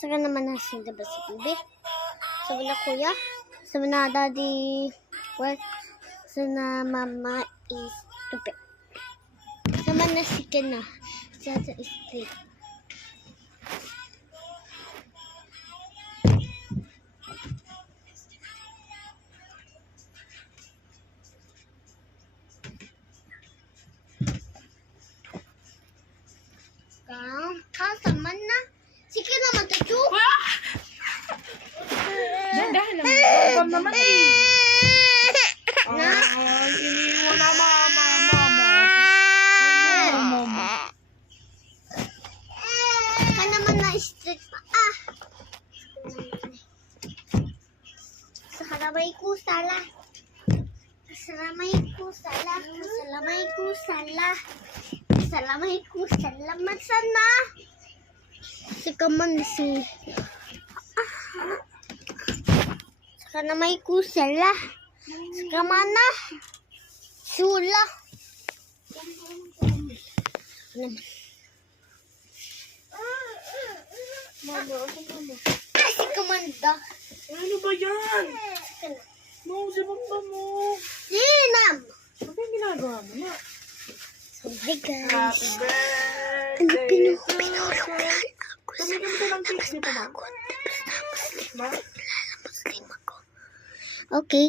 Saka naman nasin, diba si Bibi? Sabi na kuya. Sabi na daddy. Well, sabi na mama is stupid. Sama na si Ken na. Siya sa street. Kasama na. Sige naman, Tachu. Dahil naman. Naman eh. Ay, iniwan na mama. Ka naman na street pa. Salamay ko sala. Salamay ko sala. Salamay ko sala. Salamay ko salamat sana. Si kaman si. Saka may kusala. Saka mana. Sula. Mama, ako mama. Si kamanda. Ano ba yan? No, si mama mo. Sinam. Ano yung ginagawa mo na? So hi guys. Happy birthday to you. Tumigil ka ng cake, di ba ba? Ma? Okay.